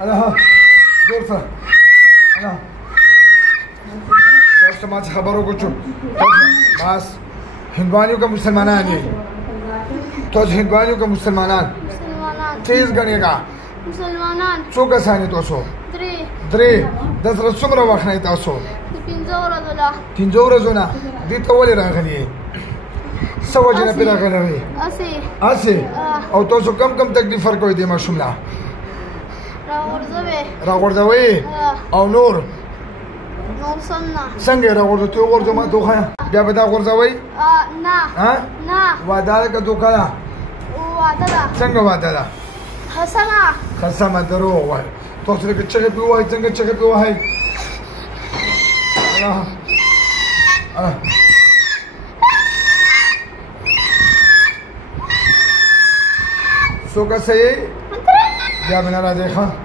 انا ها غرفه انا تاسو ما خبرو کوچو بس هندوانیوں کا مسلمانان یہ تو هندوانیوں کا مسلمانان تیز غنی کا مسلمانان څو کسانی تاسو درې د سره څومره وخت نه تاسو 15 ورځې نه دې ته ولې راغلی سو جنه پر راغلی اسی او تاسو کم تکلیف ورکوي دې ماشوم لا راغورځوي او نور څنګه راغورځو ته ورځو ما دوه بیا به دا غورځوي نه نه وعده کا دوه کړه وعده ده څنګه وعده ده خصمه دروغ وای تاسو لکه چې په وای څنګه چې په وای سو کا صحیح بیا بنا راځي ښا